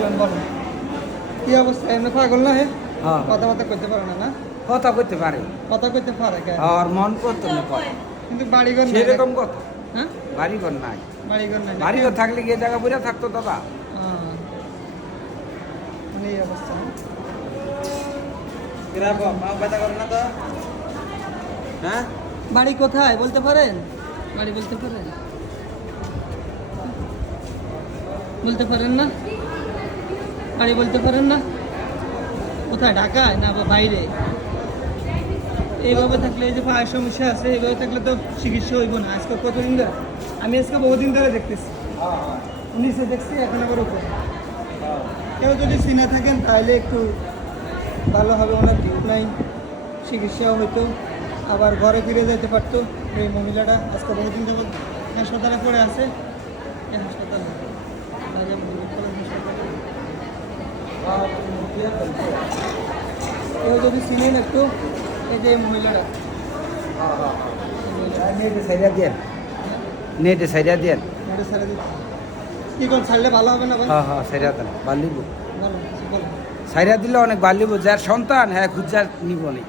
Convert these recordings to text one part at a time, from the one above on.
বলেন বলেন কি অবস্থা? এমনি পাগল না? হ্যাঁ কথাবার্তা করতে পারে না? না কথা করতে পারে, কথা করতে পারে আর মন করতে না পারে, কিন্তু বাড়িঘর নাই সেরকম কথা। হ্যাঁ বাড়িঘর নাই, বাড়িঘর নাই বাড়িঘর থাকলে গিয়ে জায়গা বুঝে থাকতো দাদা। মানে এই অবস্থা। হ্যাঁ বাড়ি কোথায় বলতে পারেন? বাড়ি বলতে পারেন? বলতে পারেন না? বাড়ি বলতে পারেন না? কোথায়, ঢাকায় না বাইরে? এইভাবে থাকলে এই যে পায়ের সমস্যা আছে, এইভাবে থাকলে তো চিকিৎসা হইব না। আজকে কতদিন ধরে, আমি আজকে বহুদিন ধরে দেখতেছি, নিচে দেখছি এখন আবার উপরে। কেউ যদি চিনে থাকেন তাহলে একটু ভালো হবে, ওনার ঠিক নাই, চিকিৎসাও হইতো, আবার ঘরে ফিরে যেতে পারতো। এই মহিলাটা আজকে বহুদিন ধরে হাসপাতালে পড়ে আছে। এই হাসপাতালে কেউ যদি চিনেন একটু, এই যে মহিলাটা নেটে সাইডা দেন, নেটে সাইডা দেন। এটা ছেড়ে দিচ্ছি। কি কোন ছাড়লে ভালো হবে না ভাই? হ্যাঁ হ্যাঁ সাইডা দেন, বালিব ভালো কিছু বলো। সাইডা দিলে অনেক বালিব, যার সন্তান হ্যাঁ খুঁজার নিব নি।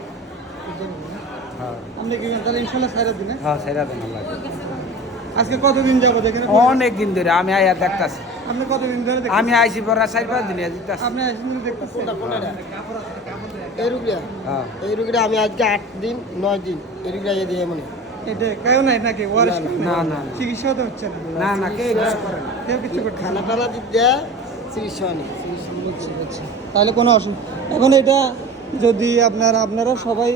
হ্যাঁ আপনি কি তাহলে ইনশাল্লাহ ছাড়া দিন? হ্যাঁ সাইডা দেন আল্লাহ। আজকে কতদিন যাবো দেখেন? অনেক দিন ধরে আমি আয়া দেখতাছি, আপনি কতদিন ধরে দেখেন? আমি আইসি পর 4-5 দিন দেখতাছি। আপনি আসলে দেখতেছেন এই রুগীরা হ্যাঁ এই রুগীরা আমি আজকে 8 দিন 9 দিন এই রুগীরা এই দিয়ে মনে এটা কেউ নাই নাকি? ওয়ারিশ না, না, না। চিকিৎসা তো হচ্ছে না? না না কে করে না। কেউ কিছু করতে খানা টানা দিতে চিকিৎসা হয়নি চিকিৎসা তাহলে কোনো অসুবিধা এখন এটা যদি আপনারা সবাই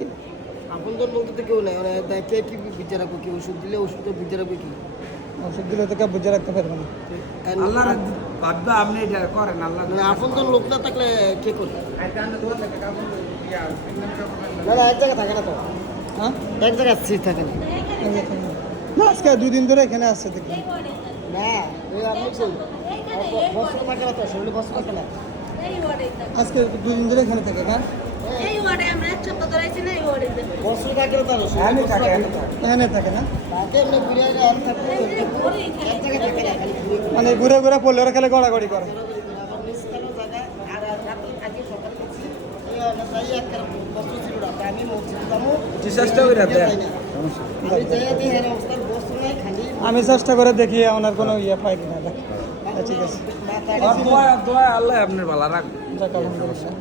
আপনজন বলতে তো কেউ নাই, ওরা কে কি বিচার রাখবো, কি ওষুধ দিলে ওষুধ বিচার রাখবো কি ওষুধ দিলে তো কেউ বুঝে রাখতে পারবে না। আল্লাহ ভাববে আপনি এটা করেন আল্লাহ। আপনজন লোক না থাকলে কে করবে? না না এক জায়গায় থাকে না তো, হ্যাঁ এক জায়গায় স্থির থাকে না। না আজকে 2 দিন ধরে এখানে আসছে দেখি। না ওই আপনি বস্ত্র থাকে না তো, শরীরে বস্ত্র থাকে না। আজকে 2 দিন ধরে এখানে থাকে না? বস্ত্র থাকে না তার এখানে থাকে, এখানে থাকে। এখানে থাকে না তাতে এমনি ঘুরে আম থাকতে এক জায়গায় থাকে না, খালি ঘুরে ঘুরে। মানে ঘুরে ঘুরে পড়লে ওরা খালি গড়াগড়ি করে। আমার নিস্তারও জায়গা আর রাতে আগে সকালে গেছি এই তাই একটা বস্ত্র ছিল না, আমি মসজিদ যাবো চেষ্টা করে দেন। আমি যাই দিই এর অবস্থার বস্ত্র নাই, খালি আমি চেষ্টা করে দেখি ওনার কোনো ইয়ে পাই কিনা। দেখ ঠিক আছে, আর দোয়া আল্লাহ আপনার ভালো রাখবে। যাক আলহামদুলিল্লাহ।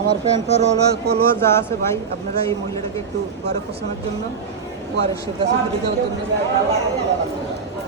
আমার ফ্যান ফলোয়ার যা আছে ভাই, আপনারা এই মহিলাটাকে একটু ঘরে পৌঁছানোর জন্য ওয়ারেসের কাছে ফিরে যাওয়ার জন্য